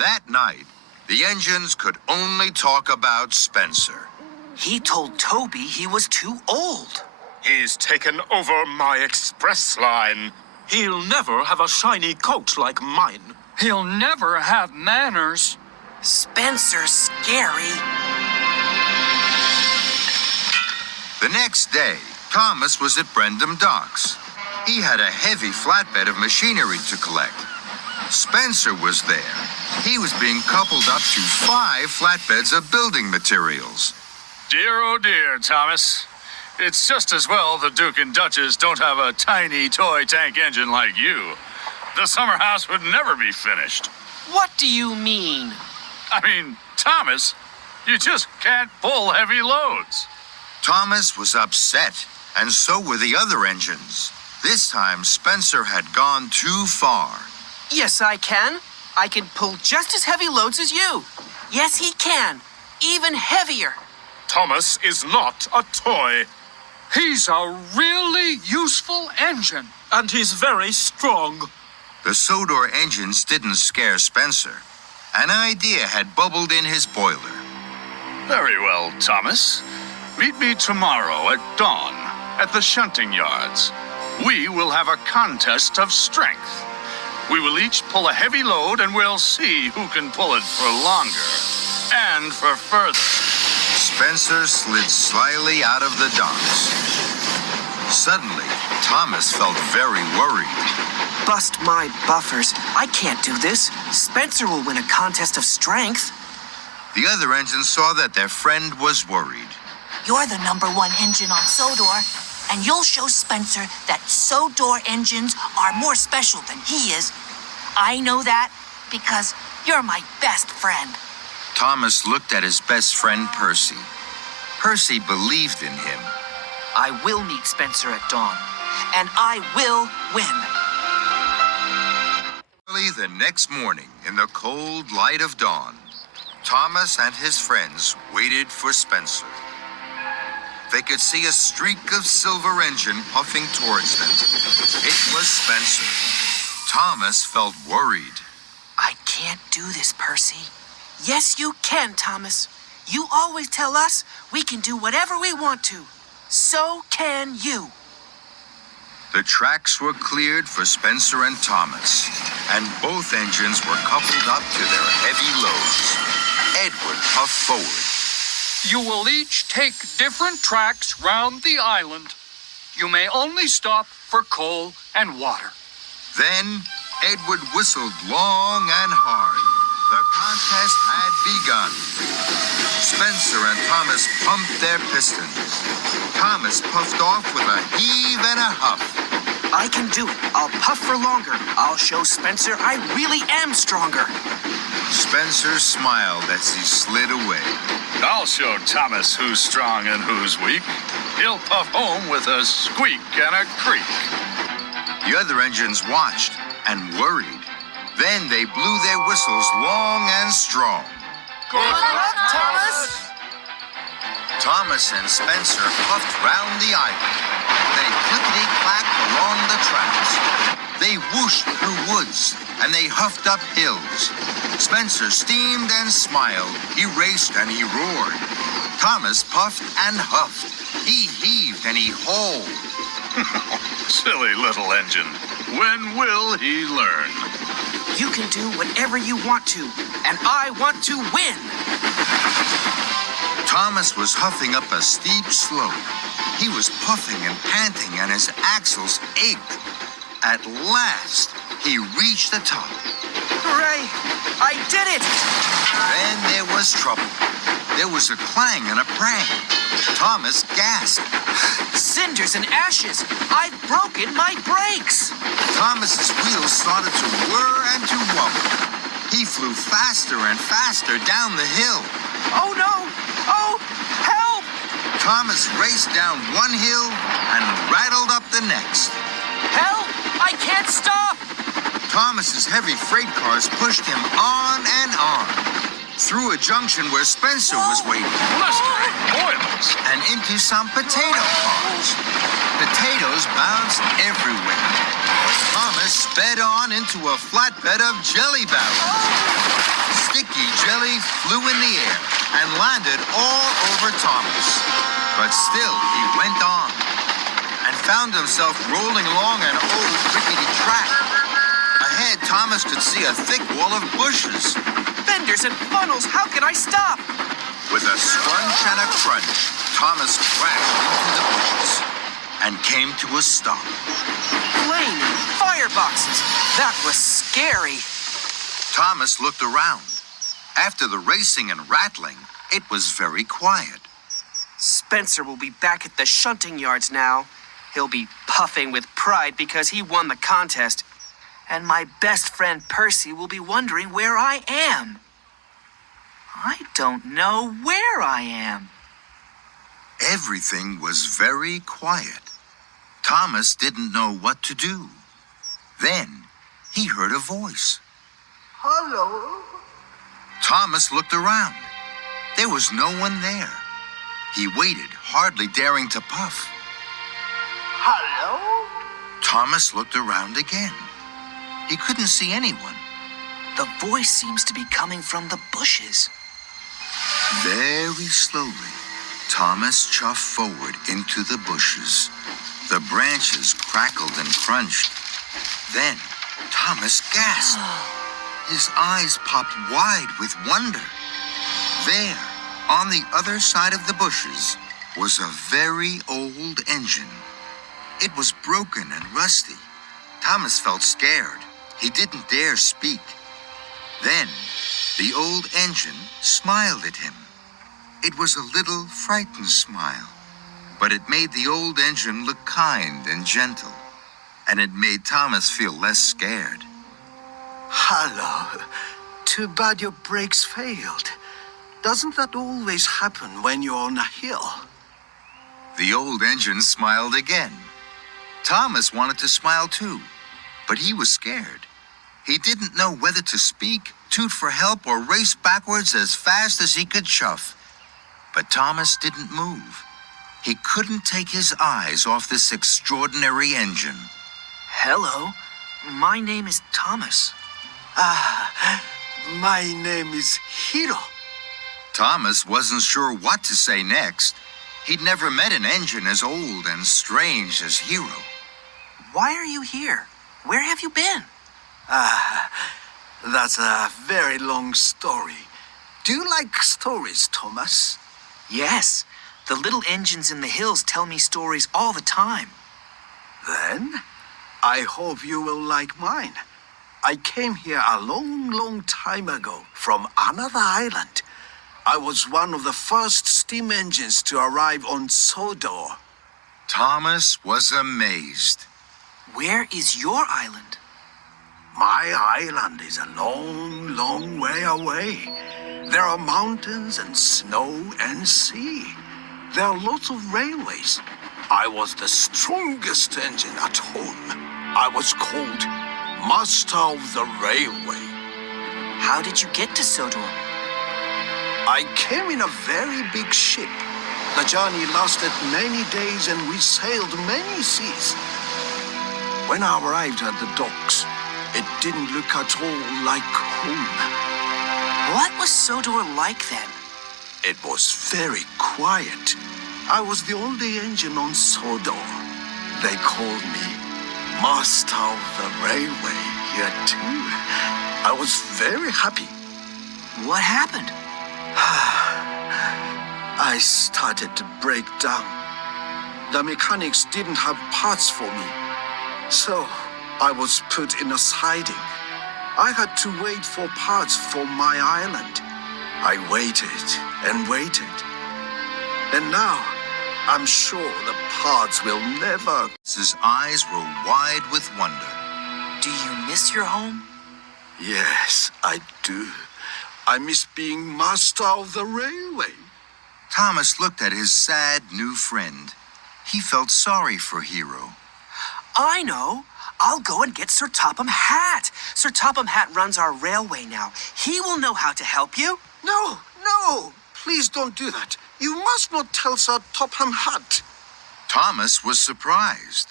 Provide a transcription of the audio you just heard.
That night, the engines could only talk about Spencer. He told Toby he was too old. He's taken over my express line. He'll never have a shiny coat like mine. He'll never have manners. Spencer's scary. The next day, Thomas was at Brendam Docks. He had a heavy flatbed of machinery to collect. Spencer was there. He was being coupled up to 5 flatbeds of building materials. Dear, oh dear, Thomas. It's just as well the Duke and Duchess don't have a tiny toy tank engine like you. The summer house would never be finished. What do you mean? I mean, Thomas, you just can't pull heavy loads. Thomas was upset, and so were the other engines. This time, Spencer had gone too far. Yes, I can. I can pull just as heavy loads as you. Yes, he can. Even heavier. Thomas is not a toy. He's a really useful engine. And he's very strong. The Sodor engines didn't scare Spencer. An idea had bubbled in his boiler. Very well, Thomas. Meet me tomorrow at dawn at the shunting yards. We will have a contest of strength. We will each pull a heavy load and we'll see who can pull it for longer and for further. Spencer slid slyly out of the docks. Suddenly, Thomas felt very worried. Bust my buffers. I can't do this. Spencer will win a contest of strength. The other engines saw that their friend was worried. You're the #1 engine on Sodor, and you'll show Spencer that Sodor engines are more special than he is. I know that because you're my best friend. Thomas looked at his best friend, Percy. Percy believed in him. I will meet Spencer at dawn, and I will win. Early the next morning, in the cold light of dawn, Thomas and his friends waited for Spencer. They could see a streak of silver engine puffing towards them. It was Spencer. Thomas felt worried. I can't do this, Percy. Yes, you can, Thomas. You always tell us we can do whatever we want to. So can you. The tracks were cleared for Spencer and Thomas, and both engines were coupled up to their heavy loads. Edward puffed forward. You will each take different tracks round the island. You may only stop for coal and water. Then Edward whistled long and hard. The contest had begun. Spencer and Thomas pumped their pistons. Thomas puffed off with a heave and a huff. I can do it. I'll puff for longer. I'll show Spencer I really am stronger. Spencer smiled as he slid away. I'll show Thomas who's strong and who's weak. He'll puff home with a squeak and a creak. The other engines watched and worried. Then they blew their whistles long and strong. Good luck, Thomas! Thomas and Spencer puffed round the island. They clickety-clacked along the tracks. They whooshed through woods, and they huffed up hills. Spencer steamed and smiled. He raced and he roared. Thomas puffed and huffed. He heaved and he hauled. Silly little engine. When will he learn? You can do whatever you want to, and I want to win. Thomas was huffing up a steep slope. He was puffing and panting, and his axles ached. At last, he reached the top. Hooray! I did it! Then there was trouble. There was a clang and a prang. Thomas gasped. Cinders and ashes! I've broken my brakes! Thomas's wheels started to whir and to wobble. He flew faster and faster down the hill. Oh no! Oh, help! Thomas raced down one hill and rattled up the next. Help! I can't stop! Thomas's heavy freight cars pushed him on and on, through a junction where Spencer was waiting, Blistering boilers. and into some potato cars. Potatoes bounced everywhere. Thomas sped on into a flatbed of jelly battles. flew in the air and landed all over Thomas. But still, he went on and found himself rolling along an old rickety track. Ahead, Thomas could see a thick wall of bushes. Fenders and funnels, how can I stop? With a scrunch and a crunch, Thomas crashed into the bushes and came to a stop. Flaming fireboxes. That was scary. Thomas looked around. After the racing and rattling, it was very quiet. Spencer will be back at the shunting yards now. He'll be puffing with pride because he won the contest. And my best friend Percy will be wondering where I am. I don't know where I am. Everything was very quiet. Thomas didn't know what to do. Then he heard a voice. Hello? Thomas looked around. There was no one there. He waited, hardly daring to puff. Hello? Thomas looked around again. He couldn't see anyone. The voice seems to be coming from the bushes. Very slowly, Thomas chuffed forward into the bushes. The branches crackled and crunched. Then Thomas gasped. His eyes popped wide with wonder. There, on the other side of the bushes, was a very old engine. It was broken and rusty. Thomas felt scared. He didn't dare speak. Then, the old engine smiled at him. It was a little frightened smile, but it made the old engine look kind and gentle, and it made Thomas feel less scared. Hello. Too bad your brakes failed. Doesn't that always happen when you're on a hill? The old engine smiled again. Thomas wanted to smile too, but he was scared. He didn't know whether to speak, toot for help, or race backwards as fast as he could chuff. But Thomas didn't move. He couldn't take his eyes off this extraordinary engine. Hello, my name is Thomas. My name is Hiro. Thomas wasn't sure what to say next. He'd never met an engine as old and strange as Hiro. Why are you here? Where have you been? That's a very long story. Do you like stories, Thomas? Yes, the little engines in the hills tell me stories all the time. Then, I hope you will like mine. I came here a long, long time ago from another island. I was one of the first steam engines to arrive on Sodor. Thomas was amazed. Where is your island? My island is a long, long way away. There are mountains and snow and sea. There are lots of railways. I was the strongest engine at home. I was called Master of the Railway. How did you get to Sodor? I came in a very big ship. The journey lasted many days and we sailed many seas. When I arrived at the docks, it didn't look at all like home. What was Sodor like then? It was very quiet. I was the only engine on Sodor. They called me Master of the Railway here too. I was very happy. What happened? I started to break down. The mechanics didn't have parts for me. So I was put in a siding. I had to wait for parts for my island. I waited and waited. And now, I'm sure the parts will never... His eyes were wide with wonder. Do you miss your home? Yes, I do. I miss being master of the railway. Thomas looked at his sad new friend. He felt sorry for Hiro. I know. I'll go and get Sir Topham Hatt. Sir Topham Hatt runs our railway now. He will know how to help you. No, no, please don't do that. You must not tell Sir Topham Hatt. Thomas was surprised.